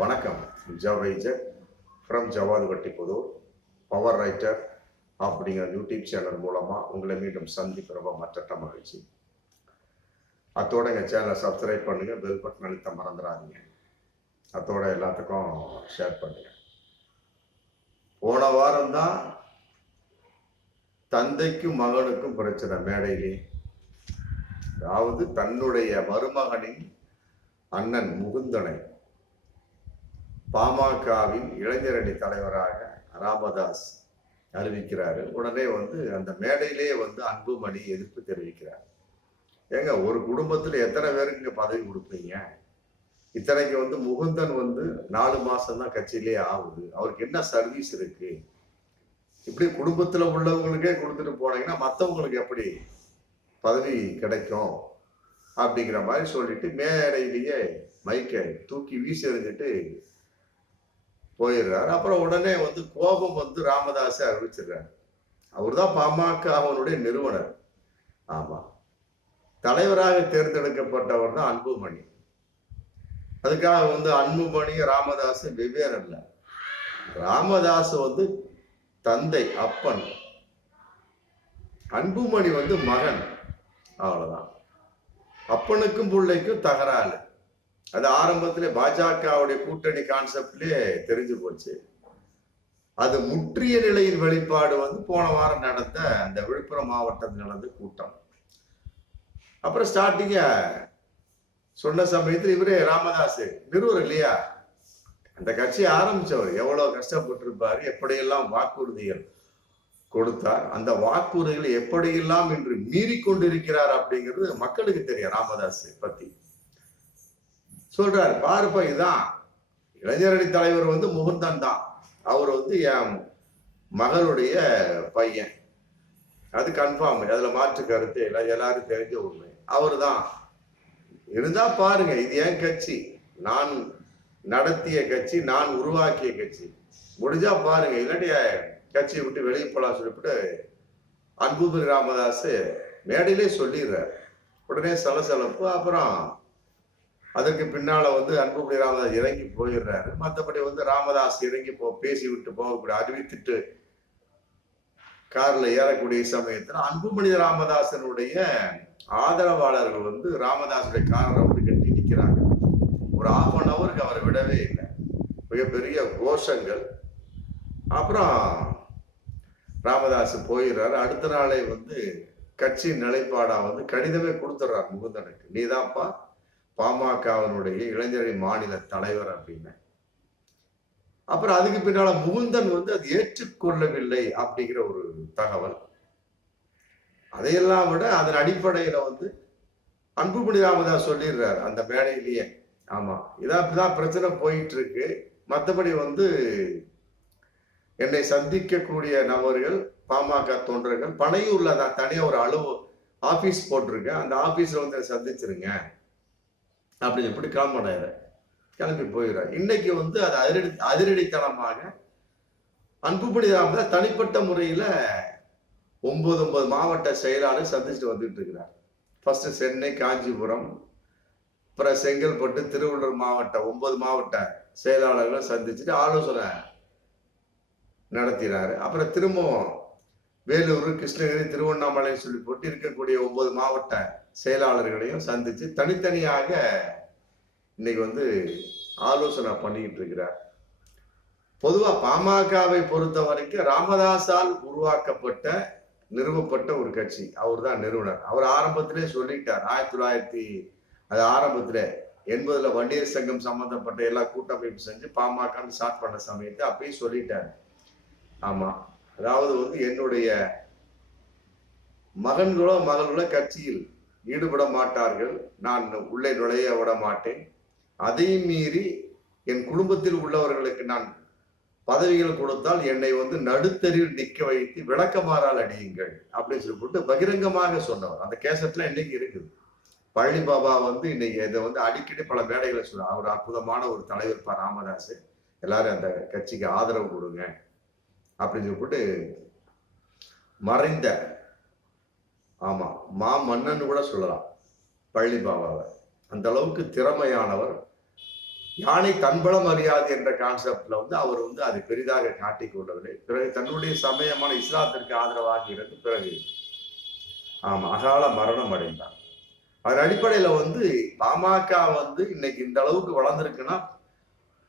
வணக்கம். ஜவைஜர் from Javadhu Vattipudhur, power writer அப்படிங்கிற யூடியூப் சேனல் மூலமாக உங்களை மீண்டும் சந்திக்கிறவ மற்ற மகிழ்ச்சி. அத்தோட எங்கள் சேனலை சப்ஸ்கிரைப் பண்ணுங்கள், பெல் பட்டன் அழுத்த மறந்துடாதீங்க. அத்தோட எல்லாத்துக்கும் ஷேர் பண்ணுங்கள். போன வாரம் தான் தந்தைக்கும் மகனுக்கும் பிரச்சனை மேடையிலே. அதாவது தன்னுடைய மருமகனின் அண்ணன் முகுந்தனை பாமகவின் இளைஞரணி தலைவராக ராமதாஸ் அறிவிக்கிறாரு. உடனே அந்த மேடையிலே அன்புமணி எதிர்ப்பு தெரிவிக்கிறார். ஏங்க, ஒரு குடும்பத்துல எத்தனை பேருக்கு பதவி கொடுப்பீங்க? இத்தனைக்கு முகுந்தன் 4 மாசம் தான் கட்சியிலே ஆகுது. அவருக்கு என்ன சர்வீஸ் இருக்கு? இப்படி குடும்பத்துல உள்ளவங்களுக்கே கொடுத்துட்டு போனீங்கன்னா மற்றவங்களுக்கு எப்படி பதவி கிடைக்கும்? அப்படிங்கிற மாதிரி சொல்லிட்டு மேடையிலேயே மைக்கை தூக்கி வீசி எறிஞ்சிட்டு போயிடுறாரு. அப்புறம் உடனே கோபம் ராமதாஸை அறிவிச்சிடுறாரு. அவர் தான் பாமக அவனுடைய நிறுவனர். ஆமா, தலைவராக தேர்ந்தெடுக்கப்பட்டவர் தான் அன்புமணி. அதுக்காக அன்புமணி ராமதாஸ் வெவ்வேறு அல்ல. ராமதாஸ் தந்தை அப்பன், அன்புமணி மகன். அவ்வளவுதான். அப்பனுக்கும் பிள்ளைக்கும் தகராறு. அது ஆரம்பத்திலே பாஜகவுடைய கூட்டணி கான்செப்ட்லயே தெரிஞ்சு போச்சு. அது முற்றிய நிலையின் வெளிப்பாடு போன வாரம் நடந்த அந்த விழுப்புரம் மாவட்டத்தில் நடந்த கூட்டம். அப்புறம் ஸ்டார்டிங்க சொன்ன சமயத்தில் இவரே ராமதாஸ் நிறுவனர் இல்லையா, அந்த கட்சியை ஆரம்பிச்சவர் எவ்வளவு கஷ்டப்பட்டிருப்பாரு, எப்படியெல்லாம் வாக்குறுதிகள் கொடுத்தார், அந்த வாக்குறுதிகளை எப்படியெல்லாம் இன்று மீறி கொண்டிருக்கிறார் அப்படிங்கிறது மக்களுக்கு தெரியும். ராமதாஸ் பத்தி சொல்றாரு. பாருப்பா, இதுதான் இளைஞரணி தலைவர் முகுந்தன் தான். அவர் என் மகளுடைய பையன். அது கன்ஃபார்ம், அதுல மாற்று கருத்து இல்லை, எல்லாரும் தெரிஞ்ச உண்மை. அவரு தான் இருந்தா பாருங்க, இது என் கட்சி, நான் நடத்திய கட்சி, நான் உருவாக்கிய கட்சி. முடிஞ்சா பாருங்க, இல்லாட்டி கட்சியை விட்டு வெளியே போலாம் சொல்லிவிட்டு அன்புமணி ராமதாஸ் மேடையிலே சொல்லிடுறார். உடனே சலசலப்பு. அப்புறம் அதுக்கு பின்னால அன்புமணி ராமதாஸ் இறங்கி போயிடுறாரு. மற்றபடி ராமதாஸ் இறங்கி பேசி விட்டு போகக்கூடிய அறிவித்துட்டு கார்ல ஏறக்கூடிய சமயத்துல அன்புமணி ராமதாசனுடைய ஆதரவாளர்கள் ராமதாசுடைய காரை கட்டி நிற்கிறாங்க. ஒரு 1/2 ஹவருக்கு அவரை விடவே இல்லை. மிகப்பெரிய கோஷங்கள். அப்புறம் ராமதாஸ் போயிடுறாரு. அடுத்த நாளே கட்சி நிலைப்பாடா கடிதமே கொடுத்துட்றாரு முகுந்தனுக்கு. நீதான்ப்பா பாமகவினுடைய இளைஞரணி மாநில தலைவர் அப்படின்னு. அப்புறம் அதுக்கு பின்னால முகுந்தன் அது ஏற்றுக்கொள்ளவில்லை அப்படிங்கிற ஒரு தகவல். அதையெல்லாம் விட அதன் அடிப்படையில அன்புமணி ராமதாஸ் சொல்லிடுறாரு அந்த மேடையிலேயே. ஆமா, இதான் பிரச்சனை போயிட்டு இருக்கு. மற்றபடி என்னை சந்திக்கக்கூடிய நபர்கள் பாமக தொண்டர்கள் பனையூர்ல நான் தனியா ஒரு ஆபீஸ் போட்டிருக்கேன், அந்த ஆபீஸ்ல சந்திச்சிருங்க அப்படின்னு எப்படி கிளம்பி போயிடுறாரு. இன்னைக்கு அது அதிரடித்தனமாக அன்புமணி ராமதாஸ் தனிப்பட்ட முறையில 9 மாவட்ட செயலாளர் சந்திச்சுட்டு வந்துட்டு இருக்கிறார். ஃபர்ஸ்ட் சென்னை, காஞ்சிபுரம், அப்புறம் செங்கல்பட்டு, திருவள்ளூர் மாவட்ட 9 மாவட்ட செயலாளர்களை சந்திச்சுட்டு ஆலோசனை நடத்தினாரு. அப்புறம் திரும்பவும் வேலூர், கிருஷ்ணகிரி, திருவண்ணாமலை சொல்லி போட்டு இருக்கக்கூடிய 9 மாவட்ட செயலாளர்களையும் சந்திச்சு தனித்தனியாக இன்னைக்கு ஆலோசனை பண்ணிக்கிட்டு இருக்கிறார். பொதுவா பாமகவை பொறுத்த வரைக்கும் ராமதாஸால் உருவாக்கப்பட்ட நிறுவப்பட்ட ஒரு கட்சி. அவர் தான் நிறுவனர். அவர் ஆரம்பத்திலே சொல்லிட்டார். 1980 வன்னியர் சங்கம் சம்பந்தப்பட்ட எல்லா கூட்டமைப்பு செஞ்சு பாமக ஸ்டார்ட் பண்ண சமயத்தை அப்பயே சொல்லிட்டார். ஆமா, அதாவது என்னுடைய மகன்களோ மகளோ கட்சியில் ஈடுபட மாட்டார்கள், நான் உள்ளே நுழைய விட மாட்டேன். அதையும் மீறி என் குடும்பத்தில் உள்ளவர்களுக்கு நான் பதவிகள் கொடுத்தால் என்னை நடுத்தரில் நிற்க வைத்து விளக்கமாறால் அடியுங்கள் அப்படின்னு சொல்லிட்டு பகிரங்கமாக சொன்னவர். அந்த கேசட்ல இன்னைக்கு இருக்குது. பழனி பாபா இன்னைக்கு இதை அடிக்கடி பல மேடைகளை சொல்ல. அவர் அற்புதமான ஒரு தலைவர் பா ராமதாஸ், எல்லாரும் அந்த கட்சிக்கு ஆதரவு கொடுங்க அப்படின்னு சொல்லிட்டு மறைந்த மன்னன் கூட சொல்லலாம் பழனி பாபாவை. அந்த அளவுக்கு திறமையானவர். யானை தன்பலம் அறியாது என்ற கான்செப்ட்ல வந்து அவர் வந்து அதை பெரிதாக காட்டிக் கொள்ளவில்லை. பிறகு தன்னுடைய சமயமான இஸ்லாத்திற்கு ஆதரவாக இருந்து பிறகு அகால மரணம் அடைந்தார். அதன் அடிப்படையில வந்து பாமக வந்து இன்னைக்கு இந்த அளவுக்கு வளர்ந்துருக்குன்னா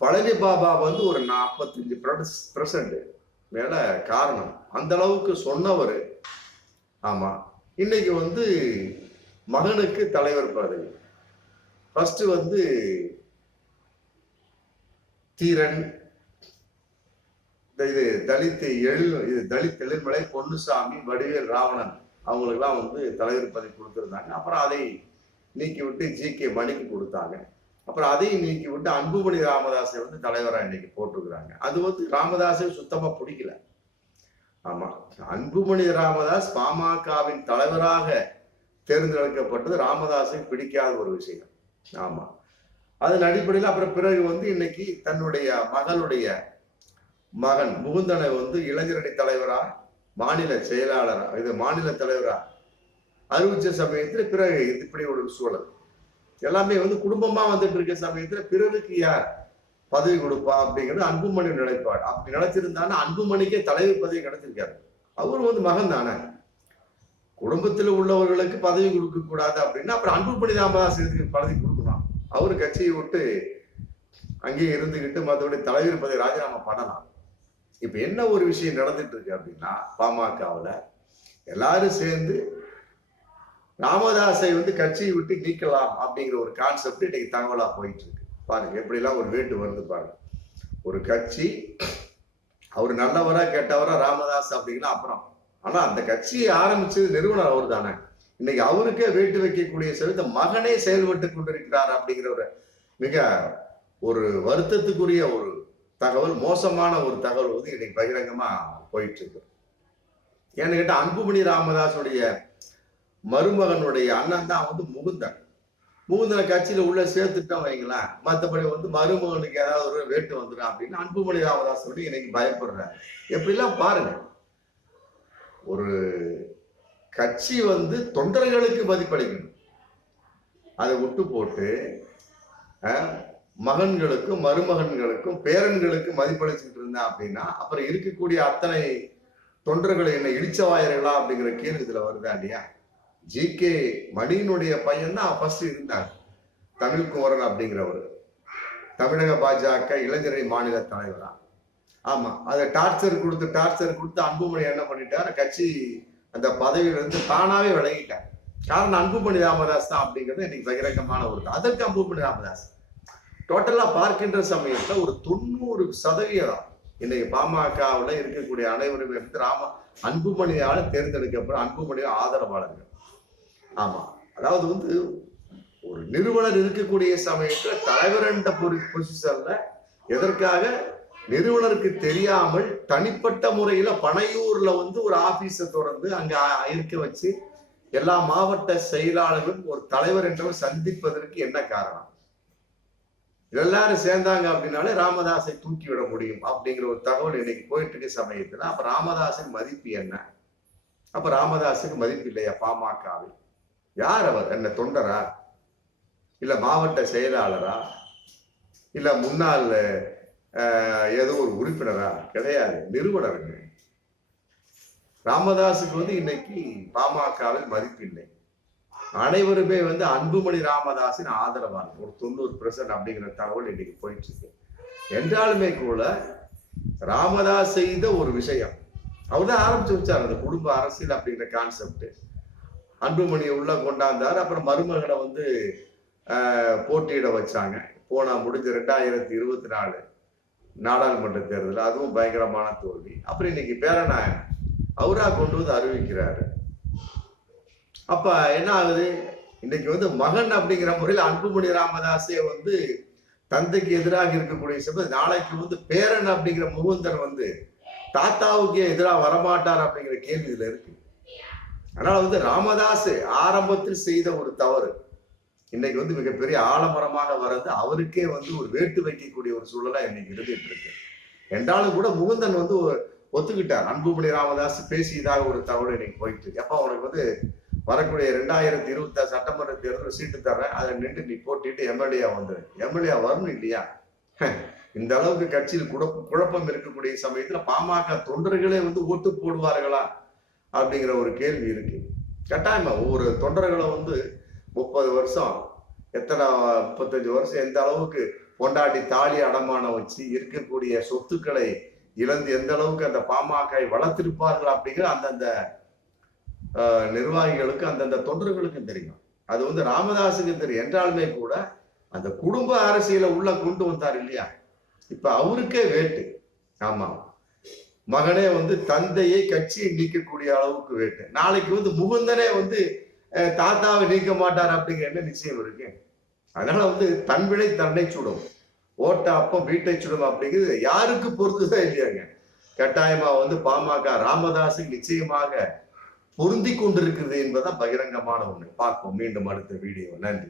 பழனி பாபா வந்து ஒரு 45% மேல காரணம். அந்த அளவுக்கு சொன்னவர். ஆமா, இன்னைக்கு வந்து மகனுக்கு தலைவர் பதவி. ஃபர்ஸ்ட் வந்து தீரன், இது தலித் எழில்மலை, பொன்னுசாமி, வடிவேல், ராவணன் அவங்களுக்கெல்லாம் வந்து தலைவர் பதவி கொடுத்துருந்தாங்க. அப்புறம் அதை நீக்கி விட்டு ஜி.கே. மணிக்கு கொடுத்தாங்க. அப்புறம் அதையும் நீக்கி விட்டு அன்புமணி ராமதாஸை வந்து தலைவரா இன்னைக்கு போட்டிருக்கிறாங்க. அது வந்து ராமதாஸை சுத்தமா பிடிக்கல. ஆமா, அன்புமணி ராமதாஸ் பாமகவின் தலைவராக தேர்ந்தெடுக்கப்பட்டது ராமதாஸை பிடிக்காத ஒரு விஷயம். ஆமா, அதன் அடிப்படையில் அப்புறம் பிறகு வந்து இன்னைக்கு தன்னுடைய மகன் முகுந்தனை வந்து இளைஞரணி தலைவரா, மாநில செயலாளரா, இது மாநில தலைவரா அறிவிச்ச சமயத்துல பிறகு இப்படி ஒரு சூழல் எல்லாமே வந்து குடும்பமா வந்துட்டு இருக்க சமயத்துல பிறருக்கு யார் பதவி கொடுப்பா அப்படிங்கிறது அன்புமணி நிலைப்பாடு. அப்படி நினைச்சிருந்தாங்கன்னா அன்புமணிக்கே தலைவர் பதவி கிடைச்சிருக்காரு. அவரு வந்து மகன் தானே, குடும்பத்தில் உள்ளவர்களுக்கு பதவி கொடுக்க கூடாது அப்படின்னா அப்புறம் அன்புமணி ராமதாஸ் பதவி கொடுக்கணும். அவரு கட்சியை விட்டு அங்கேயே இருந்துகிட்டு மற்றபடி தலைவர் பதவி ராஜினாமா பண்ணலாம். இப்ப என்ன ஒரு விஷயம் நடந்துட்டு இருக்கு அப்படின்னா, பாமகவுல எல்லாரும் சேர்ந்து ராமதாஸை வந்து கட்சியை விட்டு நீக்கலாம் அப்படிங்கிற ஒரு கான்செப்ட் இன்னைக்கு தகவலா போயிட்டு இருக்கு. பாருங்க எப்படிலாம் ஒரு வேட்டு வருது பாருங்க. ஒரு கட்சி அவர் நல்லவரா கெட்டவரா ராமதாஸ் அப்படிங்கன்னா அப்புறம், ஆனா அந்த கட்சியை ஆரம்பிச்சது நிறுவனர் அவர் தானே. இன்னைக்கு அவருக்கே வேட்டு வைக்கக்கூடிய செலுத்த மகனே செயல்பட்டு கொண்டிருக்கிறார் அப்படிங்கிற ஒரு மிக ஒரு வருத்தத்துக்குரிய ஒரு தகவல், மோசமான ஒரு தகவல் வந்து இன்னைக்கு பகிரங்கமா போயிட்டு இருக்கு. ஏன்னு கேட்டா அன்புமணி ராமதாஸுடைய மருமகனுடைய அண்ணன் தான் வந்து முகுந்தனை கட்சியில உள்ள சேர்த்துட்டோம் வைங்களேன். மற்றபடி வந்து மருமகனுக்கு ஏதாவது ஒரு வேட்டு வந்துடும் அப்படின்னு அன்புமணி ராமதாஸ் வந்து இன்னைக்கு பயப்படுறாரு. எப்படிலாம் பாருங்க, ஒரு கட்சி வந்து தொண்டர்களுக்கு மதிப்பளிக்கணும், அதை விட்டு போட்டு மகன்களுக்கும் மருமகன்களுக்கும் பேரன்களுக்கு மதிப்பளிச்சுட்டு இருந்தேன் அப்படின்னா அப்புறம் இருக்கக்கூடிய அத்தனை தொண்டர்களை என்ன இடிச்சவாயர்களா அப்படிங்கிற கேள்வி இதுல வருதா இல்லையா? ஜி.கே. மணியினுடைய பையன் தான் ஃபர்ஸ்ட் இருந்தார், தமிழ்குமரன் அப்படிங்கிறவர், தமிழக பாஜக இளைஞரணி மாநில தலைவரா. ஆமா, அதை டார்ச்சர் கொடுத்து அன்புமணி என்ன பண்ணிட்டார், கட்சி அந்த பதவியிலிருந்து தானாவே விலகிட்டார். காரணம் அன்புமணி ராமதாஸ் தான் அப்படிங்கிறது இன்னைக்கு பகிரங்கமான ஒரு அதற்கு அன்புமணி ராமதாஸ் டோட்டலா பார்க்கின்ற சமயத்துல ஒரு 90% இன்னைக்கு பாமகவுல இருக்கக்கூடிய அனைவருமே வந்து அன்புமணியால தேர்ந்தெடுக்கப்படும் அன்புமணிய ஆதரவாளர்கள். ஆமா, அதாவது வந்து ஒரு நிறுவனர் இருக்கக்கூடிய சமயத்துல தலைவர் என்ற பொசிஷன்ல எதற்காக நிறுவனருக்கு தெரியாமல் தனிப்பட்ட முறையில பனையூர்ல வந்து ஒரு ஆபீஸை திறந்து அங்க இருக்க வச்சு எல்லா மாவட்ட செயலாளர்களும் ஒரு தலைவர் என்றவர் சந்திப்பதற்கு என்ன காரணம்? எல்லாரும் சேர்ந்தாங்க அப்படின்னாலே ராமதாஸை தூக்கி விட முடியும் அப்படிங்கிற ஒரு தகவல் இன்னைக்கு போயிட்டு இருக்க சமயத்துல அப்ப ராமதாஸின் மதிப்பு என்ன? அப்ப ராமதாஸுக்கு மதிப்பு இல்லையா பாமகவில்? யார் அவர்? என்ன தொண்டரா, இல்ல மாவட்ட செயலாளரா, இல்ல முன்னாள் ஏதோ ஒரு உறுப்பினரா? கிடையாது, நிறுவனருங்க. ராமதாஸுக்கு வந்து இன்னைக்கு பாமகவில் மதிப்பு இல்லை. அனைவருமே வந்து அன்புமணி ராமதாஸின் ஆதரவாளர் ஒரு 90% அப்படிங்கிற தகவல் இன்னைக்கு போயிட்டு இருக்கு. என்றாலுமே கூட ராமதாஸ் செய்த ஒரு விஷயம் அவர் தான் ஆரம்பிச்சு வச்சார், அந்த குடும்ப அரசியல் அப்படிங்கிற கான்செப்ட். அன்புமணியை உள்ள கொண்டாந்தார். அப்புறம் மருமகனை வந்து போட்டியிட வச்சாங்க. முடிஞ்ச 2024 நாடாளுமன்ற தேர்தல், அதுவும் பயங்கரமான தோல்வி. அப்புறம் இன்னைக்கு பேரனை அவரா கொண்டு வந்து அறிவிக்கிறாரு. அப்ப என்ன ஆகுது, இன்னைக்கு வந்து மகன் அப்படிங்கிற முறையில் அன்புமணி ராமதாஸே வந்து தந்தைக்கு எதிராக இருக்கக்கூடிய சமயம் நாளைக்கு வந்து பேரன் அப்படிங்கிற முகுந்தன் வந்து தாத்தாவுக்கு எதிராக வரமாட்டார் அப்படிங்கிற கேள்வி இதுல இருக்கு. அதனால வந்து ராமதாஸ் ஆரம்பத்தில் செய்த ஒரு தவறு இன்னைக்கு வந்து மிகப்பெரிய ஆலமரமாக வர்றது அவருக்கே வந்து ஒரு வேட்டு வைக்கக்கூடிய ஒரு சூழலா இன்னைக்கு இருந்துட்டு இருக்கு. என்றாலும் கூட முகுந்தன் வந்து ஒத்துக்கிட்டார். அன்புமணி ராமதாஸ் பேசியதாக ஒரு தவறு இன்னைக்கு போயிட்டு இருக்கு. அப்ப அவனுக்கு வந்து வரக்கூடிய 2026 சட்டமன்ற தேர்தல் சீட்டு தர்றேன், அதை நின்று நீ போட்டிட்டு எம்எல்ஏ வந்துரு. எம்எல்ஏ வரணும் இல்லையா? இந்த அளவுக்கு கட்சியில் குழப்பம் இருக்கக்கூடிய சமயத்துல பாமக தொண்டர்களே வந்து ஓட்டு போடுவார்களா அப்படிங்கிற ஒரு கேள்வி இருக்கு. கட்டாயமா ஒவ்வொரு தொண்டர்களை வந்து 30 வருஷம், எத்தனை 35 வருஷம் எந்த அளவுக்கு கொண்டாடி தாலி அடமானம் வச்சு இருக்கக்கூடிய சொத்துக்களை இழந்து எந்த அளவுக்கு அந்த பாமக வளர்த்திருப்பார்கள் அப்படிங்கிற அந்தந்த நிர்வாகிகளுக்கு அந்தந்த தொண்டர்களுக்கும் தெரியும். அது வந்து ராமதாஸுக்கு தெரியும் என்றாலுமே கூட அந்த குடும்ப அரசியலை உள்ள கொண்டு வந்தார் இல்லையா? இப்ப அவருக்கே வேட்டு. ஆமா, மகனே வந்து தந்தையை கட்சியை நீக்கக்கூடிய அளவுக்கு வேட்டு. நாளைக்கு வந்து முகுந்தனே வந்து தாத்தாவை நீக்க மாட்டார் அப்படிங்கிற என்ன நிச்சயம் இருக்கு? அதனால வந்து தன் வினை தன்னை சுடும், ஓட்ட அப்பம் வீட்டை சுடும் அப்படிங்கிறது யாருக்கு பொறுத்துதான் இல்லையாங்க. கட்டாயமா வந்து பாமக ராமதாஸு நிச்சயமாக பொருந்தி கொண்டிருக்கிறது என்பதுதான் பகிரங்கமான ஒண்ணு. பார்ப்போம் மீண்டும் அடுத்த வீடியோ. நன்றி.